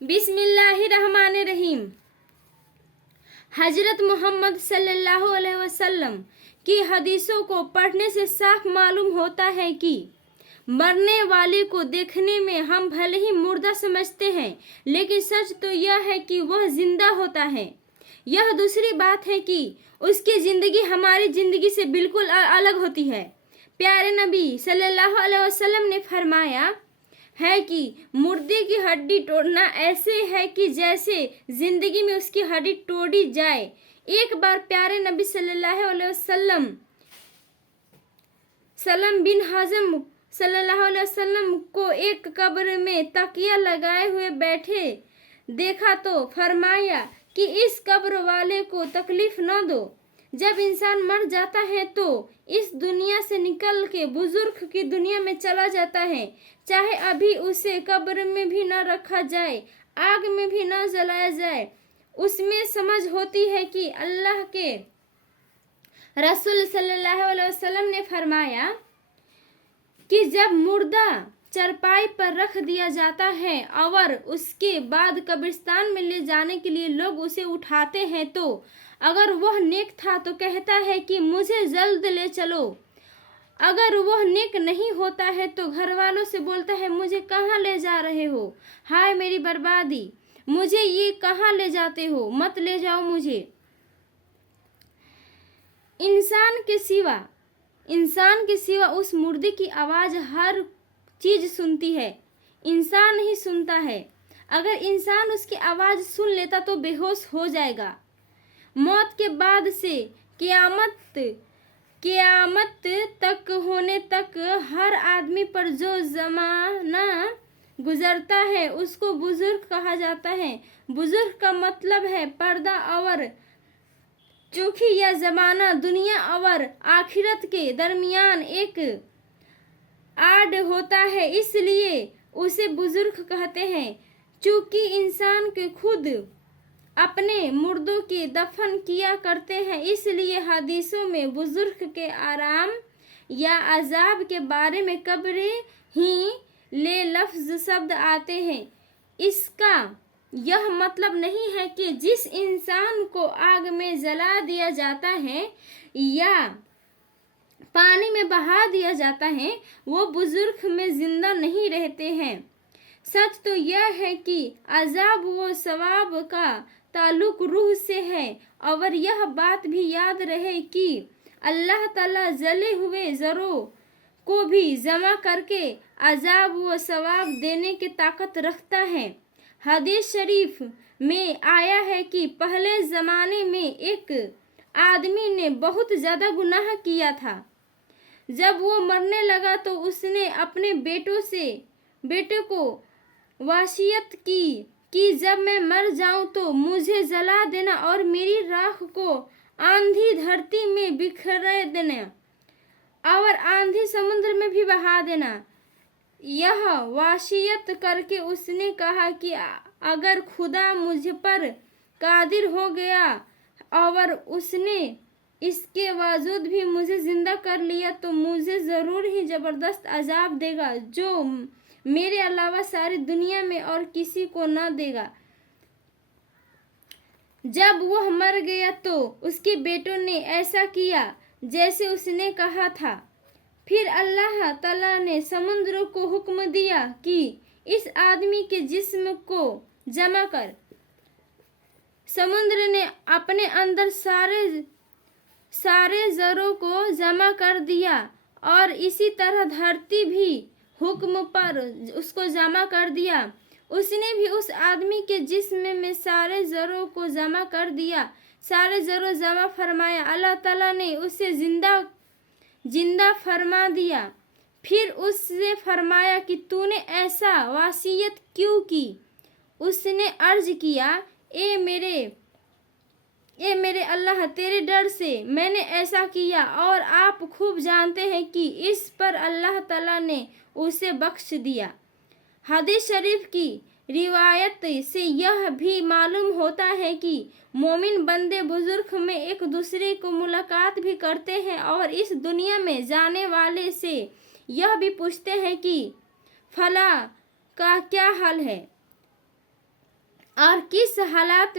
बिस्मिल्लाहिर्रहमानिर्रहीम। हजरत मोहम्मद सल्लल्लाहु अलैहि वसल्लम की हदीसों को पढ़ने से साफ मालूम होता है कि मरने वाले को देखने में हम भले ही मुर्दा समझते हैं, लेकिन सच तो यह है कि वह जिंदा होता है। यह दूसरी बात है कि उसकी जिंदगी हमारी जिंदगी से बिल्कुल अलग होती है। प्यारे नबी सल्लल्लाहु अलैहि वसल्लम ने फरमाया है कि मुर्दे की हड्डी तोड़ना ऐसे है कि जैसे जिंदगी में उसकी हड्डी तोड़ी जाए। एक बार प्यारे नबी सल्लल्लाहु अलैहि वसल्लम सलम बिन हजम सल्लल्लाहु अलैहि वसल्लम को एक कब्र में तकिया लगाए हुए बैठे देखा तो फरमाया कि इस कब्र वाले को तकलीफ न दो। जब इंसान मर जाता है तो इस दुनिया से निकल के बुजुर्ग की दुनिया में चला जाता है, चाहे अभी उसे कब्र में भी न रखा जाए, आग में भी न जलाया जाए। उसमें समझ होती है कि अल्लाह के रसूल सल्लल्लाहु अलैहि वसल्लम ने फरमाया कि जब मुर्दा चरपाई पर रख दिया जाता है और उसके बाद कब्रिस्तान में ले जाने के लिए लोग उसे उठाते हैं, तो अगर वह नेक था तो कहता है कि मुझे जल्द ले चलो। अगर वह नेक नहीं होता है तो घर वालों से बोलता है, मुझे कहाँ ले जा रहे हो, हाय मेरी बर्बादी, मुझे ये कहाँ ले जाते हो, मत ले जाओ मुझे। इंसान के सिवा उस मुर्दे की आवाज हर चीज सुनती है, इंसान नहीं सुनता है। अगर इंसान उसकी आवाज सुन लेता तो बेहोश हो जाएगा। मौत के बाद से क़यामत तक होने तक हर आदमी पर जो जमाना गुजरता है उसको बुजुर्ग कहा जाता है। बुजुर्ग का मतलब है पर्दा और चूंकि यह जमाना दुनिया और आखिरत के दरमियान एक आड़ होता है, इसलिए उसे बुजुर्ग कहते हैं। चूंकि इंसान के खुद अपने मुर्दों के दफन किया करते हैं, इसलिए हदीसों में बुजुर्ग के आराम या अजाब के बारे में कब्र ही ले लफ्ज शब्द आते हैं। इसका यह मतलब नहीं है कि जिस इंसान को आग में जला दिया जाता है या पानी में बहा दिया जाता है वो बुजुर्ग में जिंदा नहीं रहते हैं। सच तो यह है कि अजाब व सवाब का ताल्लुक रूह से है, और यह बात भी याद रहे कि अल्लाह ताला जले हुए जरों को भी जमा करके अजाब व सवाब देने की ताकत रखता है। हदीस शरीफ में आया है कि पहले जमाने में एक आदमी ने बहुत ज्यादा गुनाह किया था। जब वो मरने लगा तो उसने अपने बेटे को वसीयत की कि जब मैं मर जाऊं तो मुझे जला देना और मेरी राख को आंधी धरती में बिखेर देना और आंधी समुद्र में भी बहा देना। यह वसीयत करके उसने कहा कि अगर खुदा मुझ पर कादिर हो गया और उसने इसके बावजूद भी मुझे जिंदा कर लिया तो मुझे जरूर ही जबरदस्त अजाब देगा, जो मेरे अलावा सारी दुनिया में और किसी को न देगा। जब वह मर गया तो उसके बेटों ने ऐसा किया जैसे उसने कहा था। फिर अल्लाह ताला ने समुद्र को हुक्म दिया कि इस आदमी के जिस्म को जमा कर। समुद्र ने अपने अंदर सारे जरों को जमा कर दिया और इसी तरह धरती भी हुक्म पर उसको जमा कर दिया। उसने भी उस आदमी के जिस्म में सारे जरों को जमा कर दिया। सारे जरों जमा फरमाया। अल्लाह ताला ने उसे जिंदा फरमा दिया। फिर उससे फरमाया कि तूने ऐसा वसीयत क्यों की? उसने अर्ज किया, ए मेरे अल्लाह, तेरे डर से मैंने ऐसा किया और आप खूब जानते हैं कि इस पर अल्लाह ताला ने उसे बख्श दिया। हदीस शरीफ की रिवायत से यह भी मालूम होता है कि मोमिन बंदे बुजुर्ग में एक दूसरे को मुलाकात भी करते हैं और इस दुनिया में जाने वाले से यह भी पूछते हैं कि फला का क्या हाल है। और किस हालत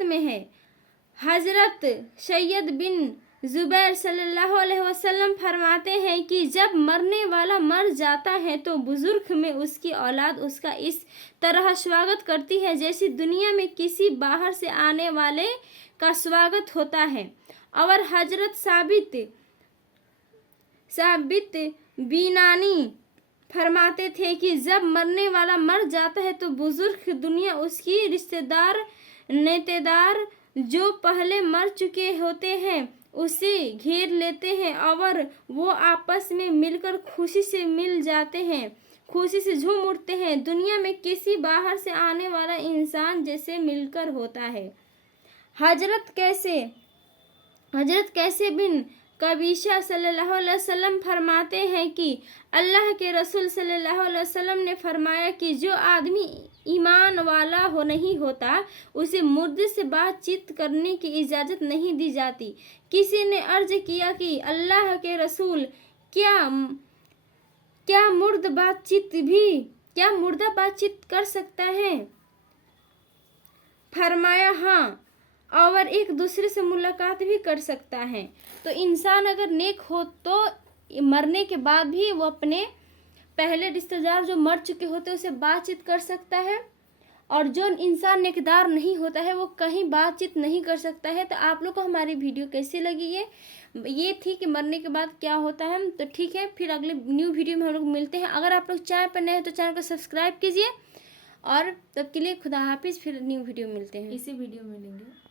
में है। हजरत सैयद बिन जुबैर सल्लल्लाहु अलैहि वसल्लम फरमाते हैं कि जब मरने वाला मर जाता है तो बुजुर्ग में उसकी औलाद उसका इस तरह स्वागत करती है जैसे दुनिया में किसी बाहर से आने वाले का स्वागत होता है। और हजरत साबित बीनानी फरमाते थे कि जब मरने वाला मर जाता है तो बुजुर्ग दुनिया उसकी रिश्तेदार नेतेदार जो पहले मर चुके होते हैं उसे घेर लेते हैं और वो आपस में मिलकर खुशी से मिल जाते हैं, खुशी से झूम उठते हैं, दुनिया में किसी बाहर से आने वाला इंसान जैसे मिलकर होता है। हजरत कैसे बिन कबीशा सल्लल्लाहु अलैहि वसल्लम फरमाते हैं कि अल्लाह के रसूल सल्लल्लाहु अलैहि वसल्लम ने फरमाया कि जो आदमी ईमान वाला नहीं होता उसे मुर्दे से बातचीत करने की इजाज़त नहीं दी जाती। किसी ने अर्ज किया कि अल्लाह के रसूल क्या मुर्दा बातचीत कर सकता है? फरमाया हाँ, और एक दूसरे से मुलाकात भी कर सकता है। तो इंसान अगर नेक हो तो मरने के बाद भी वो अपने पहले रिश्तेदार जो मर चुके होते हैं उसे बातचीत कर सकता है, और जो इंसान नेकदार नहीं होता है वो कहीं बातचीत नहीं कर सकता है। तो आप लोग को हमारी वीडियो कैसी लगी? ये थी कि मरने के बाद क्या होता है। तो ठीक है, फिर अगले न्यू वीडियो में हम लोग मिलते हैं। अगर आप लोग चैनल पर नए हैं तो चैनल को सब्सक्राइब कीजिए, और तब के लिए खुदा हाफिज़। फिर न्यू वीडियो मिलते हैं, इसी वीडियो में मिलेंगे।